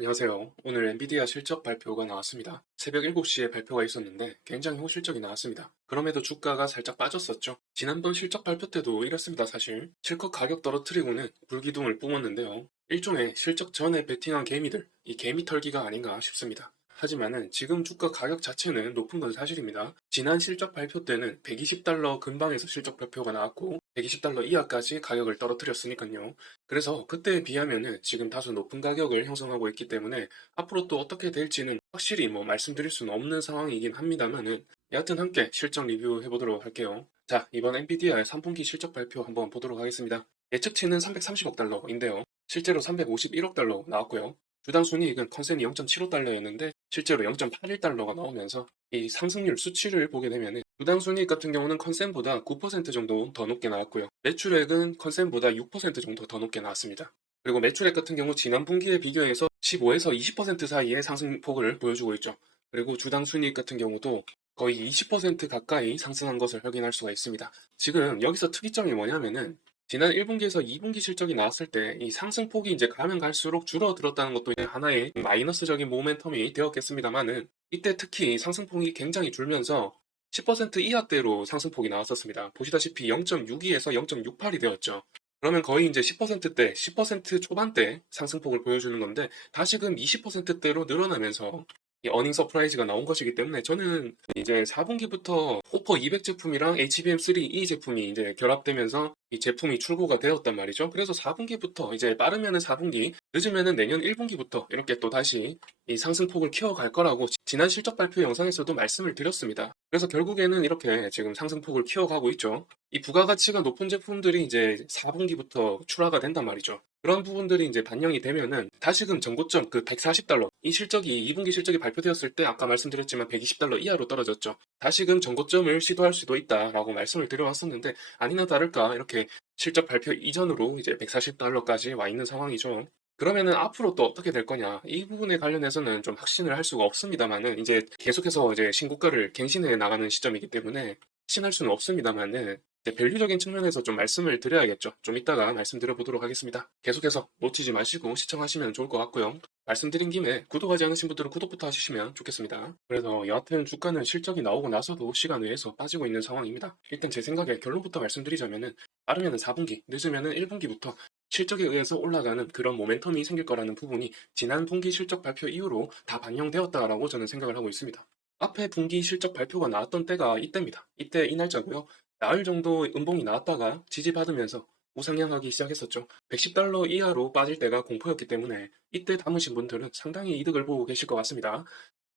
안녕하세요. 오늘 엔비디아 실적 발표가 나왔습니다. 새벽 7시에 발표가 있었는데 굉장히 호실적이 나왔습니다. 그럼에도 주가가 살짝 빠졌었죠. 지난번 실적 발표 때도 이랬습니다, 사실. 실컷 가격 떨어뜨리고는 불기둥을 뿜었는데요. 일종의 실적 전에 베팅한 개미들, 이 개미 털기가 아닌가 싶습니다. 하지만은 지금 주가 가격 자체는 높은 건 사실입니다. 지난 실적 발표 때는 120달러 근방에서 실적 발표가 나왔고 120달러 이하까지 가격을 떨어뜨렸으니까요. 그래서 그때에 비하면은 지금 다소 높은 가격을 형성하고 있기 때문에 앞으로 또 어떻게 될지는 확실히 말씀드릴 수는 없는 상황이긴 합니다만은 여하튼 함께 실적 리뷰해 보도록 할게요. 자, 이번 엔비디아의 3분기 실적 발표 한번 보도록 하겠습니다. 예측치는 330억 달러인데요. 실제로 351억 달러 나왔고요. 주당 순이익은 컨센이 0.75달러였는데 실제로 0.81달러가 나오면서 이 상승률 수치를 보게 되면 주당 순이익 같은 경우는 컨센보다 9% 정도 더 높게 나왔고요. 매출액은 컨센보다 6% 정도 더 높게 나왔습니다. 그리고 매출액 같은 경우 지난 분기에 비교해서 15에서 20% 사이의 상승폭을 보여주고 있죠. 그리고 주당 순이익 같은 경우도 거의 20% 가까이 상승한 것을 확인할 수가 있습니다. 지금 여기서 특이점이 뭐냐면은 지난 1분기에서 2분기 실적이 나왔을 때 이 상승폭이 이제 가면 갈수록 줄어들었다는 것도 이제 하나의 마이너스적인 모멘텀이 되었겠습니다만은 이때 특히 상승폭이 굉장히 줄면서 10% 이하대로 상승폭이 나왔었습니다. 보시다시피 0.62에서 0.68이 되었죠. 그러면 거의 이제 10%대, 10% 초반대 상승폭을 보여주는 건데 다시금 20%대로 늘어나면서 이 어닝 서프라이즈가 나온 것이기 때문에 저는 이제 4분기부터 호퍼 200 제품이랑 HBM3E 제품이 이제 결합되면서 이 제품이 출고가 되었단 말이죠. 그래서 4분기부터 이제 빠르면은 4분기, 늦으면은 내년 1분기부터 이렇게 또 다시 이 상승폭을 키워갈 거라고 지난 실적 발표 영상에서도 말씀을 드렸습니다. 그래서 결국에는 이렇게 지금 상승폭을 키워가고 있죠. 이 부가가치가 높은 제품들이 이제 4분기부터 출하가 된단 말이죠. 그런 부분들이 이제 반영이 되면은 다시금 전고점 그 140달러 이 실적이 2분기 실적이 발표되었을 때 아까 말씀드렸지만 120달러 이하로 떨어졌죠. 다시금 전고점을 시도할 수도 있다라고 말씀을 드려왔었는데 아니나 다를까 이렇게 실적 발표 이전으로 이제 140달러까지 와 있는 상황이죠. 그러면은 앞으로 또 어떻게 될 거냐 이 부분에 관련해서는 좀 확신을 할 수가 없습니다만은 이제 계속해서 이제 신고가를 갱신해 나가는 시점이기 때문에 확신할 수는 없습니다만은 밸류적인 측면에서 좀 말씀을 드려야겠죠. 좀 이따가 말씀드려 보도록 하겠습니다. 계속해서 놓치지 마시고 시청하시면 좋을 것 같고요. 말씀드린 김에 구독하지 않으신 분들은 구독부터 하시면 좋겠습니다. 그래서 여하튼 주가는 실적이 나오고 나서도 시간 외에서 빠지고 있는 상황입니다. 일단 제 생각에 결론부터 말씀드리자면은 빠르면은 4분기, 늦으면은 1분기부터 실적에 의해서 올라가는 그런 모멘텀이 생길 거라는 부분이 지난 분기 실적 발표 이후로 다 반영되었다라고 저는 생각을 하고 있습니다. 앞에 분기 실적 발표가 나왔던 때가 이때입니다. 이때 이 날짜고요. 나흘 정도 음봉이 나왔다가 지지받으면서 우상향하기 시작했었죠. 110달러 이하로 빠질 때가 공포였기 때문에 이때 담으신 분들은 상당히 이득을 보고 계실 것 같습니다.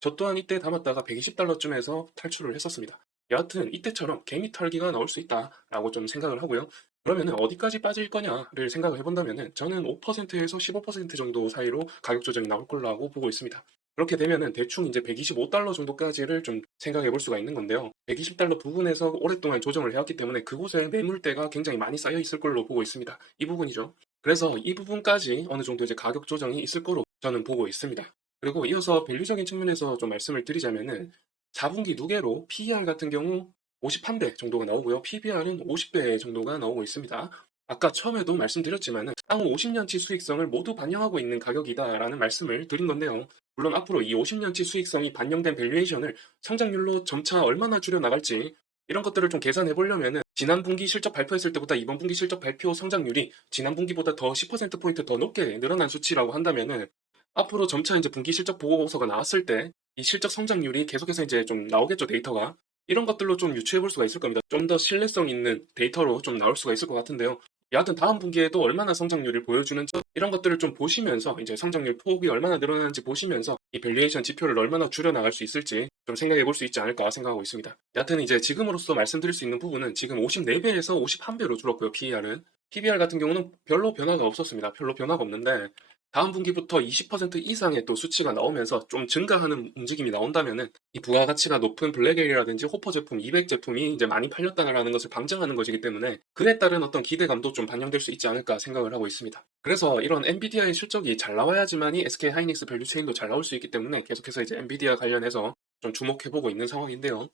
저 또한 이때 담았다가 120달러쯤에서 탈출을 했었습니다. 여하튼 이때처럼 개미 털기가 나올 수 있다라고 좀 생각을 하고요. 그러면은 어디까지 빠질 거냐를 생각을 해본다면은 저는 5%에서 15% 정도 사이로 가격 조정이 나올 걸로 보고 있습니다. 그렇게 되면은 대충 이제 125달러 정도까지를 좀 생각해 볼 수가 있는 건데요. 120달러 부분에서 오랫동안 조정을 해왔기 때문에 그곳에 매물대가 굉장히 많이 쌓여 있을 걸로 보고 있습니다. 이 부분이죠. 그래서 이 부분까지 어느 정도 이제 가격 조정이 있을 거로 저는 보고 있습니다. 그리고 이어서 밸류적인 측면에서 좀 말씀을 드리자면은 4분기 누계로 PER 같은 경우 51배 정도가 나오고요. PBR은 50배 정도가 나오고 있습니다. 아까 처음에도 말씀드렸지만은 향후 50년치 수익성을 모두 반영하고 있는 가격이다라는 말씀을 드린 건데요. 물론 앞으로 이 50년치 수익성이 반영된 밸류에이션을 성장률로 점차 얼마나 줄여 나갈지 이런 것들을 좀 계산해 보려면은 지난 분기 실적 발표했을 때보다 이번 분기 실적 발표 성장률이 지난 분기보다 더 10%포인트 더 높게 늘어난 수치라고 한다면은 앞으로 점차 이제 분기 실적 보고서가 나왔을 때 이 실적 성장률이 계속해서 이제 좀 나오겠죠, 데이터가. 이런 것들로 좀 유추해 볼 수가 있을 겁니다. 좀 더 신뢰성 있는 데이터로 좀 나올 수가 있을 것 같은데요. 여하튼 다음 분기에도 얼마나 성장률을 보여주는지 이런 것들을 좀 보시면서 이제 성장률 폭이 얼마나 늘어나는지 보시면서 이 밸류에이션 지표를 얼마나 줄여 나갈 수 있을지 좀 생각해 볼 수 있지 않을까 생각하고 있습니다. 여하튼 이제 지금으로서 말씀드릴 수 있는 부분은 지금 54배에서 51배로 줄었고요, PER은. PBR 같은 경우는 별로 변화가 없었습니다. 별로 변화가 없는데 다음 분기부터 20% 이상의 또 수치가 나오면서 좀 증가하는 움직임이 나온다면은 이 부가가치가 높은 블랙엘이라든지 호퍼 제품, 200 제품이 이제 많이 팔렸다라는 것을 방증하는 것이기 때문에 그에 따른 어떤 기대감도 좀 반영될 수 있지 않을까 생각을 하고 있습니다. 그래서 이런 엔비디아의 실적이 잘 나와야지만이 SK 하이닉스 밸류 체인도 잘 나올 수 있기 때문에 계속해서 이제 엔비디아 관련해서 좀 주목해보고 있는 상황인데요.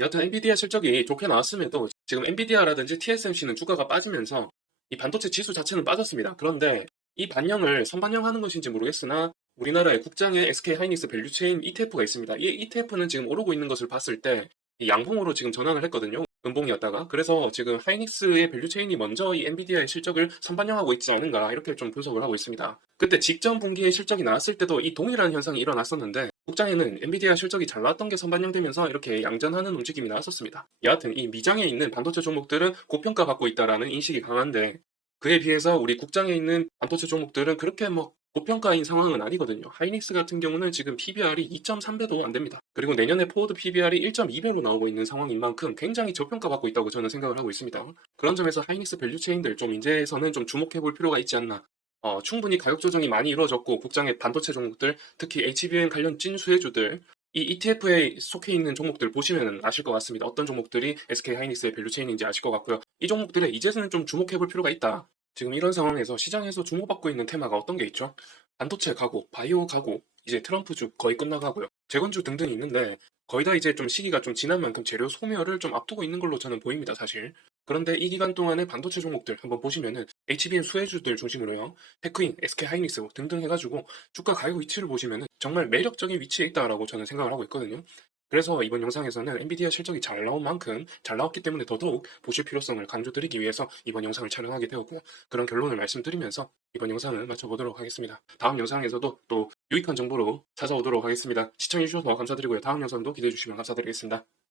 여하튼 엔비디아 실적이 좋게 나왔음에도 지금 엔비디아라든지 TSMC는 주가가 빠지면서 이 반도체 지수 자체는 빠졌습니다. 그런데 이 반영을 선반영하는 것인지 모르겠으나 우리나라의 국장의 SK하이닉스 밸류체인 ETF가 있습니다. 이 ETF는 지금 오르고 있는 것을 봤을 때 이 양봉으로 지금 전환을 했거든요. 음봉이었다가. 그래서 지금 하이닉스의 밸류체인이 먼저 이 엔비디아의 실적을 선반영하고 있지 않은가 이렇게 좀 분석을 하고 있습니다. 그때 직전 분기에 실적이 나왔을 때도 이 동일한 현상이 일어났었는데 국장에는 엔비디아 실적이 잘 나왔던 게 선반영되면서 이렇게 양전하는 움직임이 나왔었습니다. 여하튼 이 미장에 있는 반도체 종목들은 고평가받고 있다라는 인식이 강한데 그에 비해서 우리 국장에 있는 반도체 종목들은 그렇게 뭐 고평가인 상황은 아니거든요. 하이닉스 같은 경우는 지금 PBR이 2.3배도 안 됩니다. 그리고 내년에 포워드 PBR이 1.2배로 나오고 있는 상황인 만큼 굉장히 저평가받고 있다고 저는 생각을 하고 있습니다. 그런 점에서 하이닉스 밸류체인들 좀 이제서는 좀 주목해 볼 필요가 있지 않나. 충분히 가격 조정이 많이 이루어졌고 국장의 반도체 종목들, 특히 HBM 관련 찐 수혜주들, 이 ETF에 속해 있는 종목들 보시면 아실 것 같습니다. 어떤 종목들이 SK하이닉스의 밸류체인인지 아실 것 같고요. 이 종목들에 이제는 좀 주목해 볼 필요가 있다. 지금 이런 상황에서 시장에서 주목받고 있는 테마가 어떤 게 있죠? 반도체 가고, 바이오 가고, 이제 트럼프주 거의 끝나가고요. 재건주 등등이 있는데 거의 다 이제 좀 시기가 좀 지난 만큼 재료 소멸을 좀 앞두고 있는 걸로 저는 보입니다, 사실. 그런데 이 기간 동안에 반도체 종목들 한번 보시면은 HBM 수혜주들 중심으로요. 테크인, SK하이닉스 등등 해가지고 주가 가격 위치를 보시면은 정말 매력적인 위치에 있다라고 저는 생각을 하고 있거든요. 그래서 이번 영상에서는 엔비디아 실적이 잘 나온 만큼 잘 나왔기 때문에 더더욱 보실 필요성을 강조드리기 위해서 이번 영상을 촬영하게 되었고요. 그런 결론을 말씀드리면서 이번 영상을 마쳐보도록 하겠습니다. 다음 영상에서도 또 유익한 정보로 찾아오도록 하겠습니다. 시청해주셔서 감사드리고요. 다음 영상도 기대해주시면 감사드리겠습니다.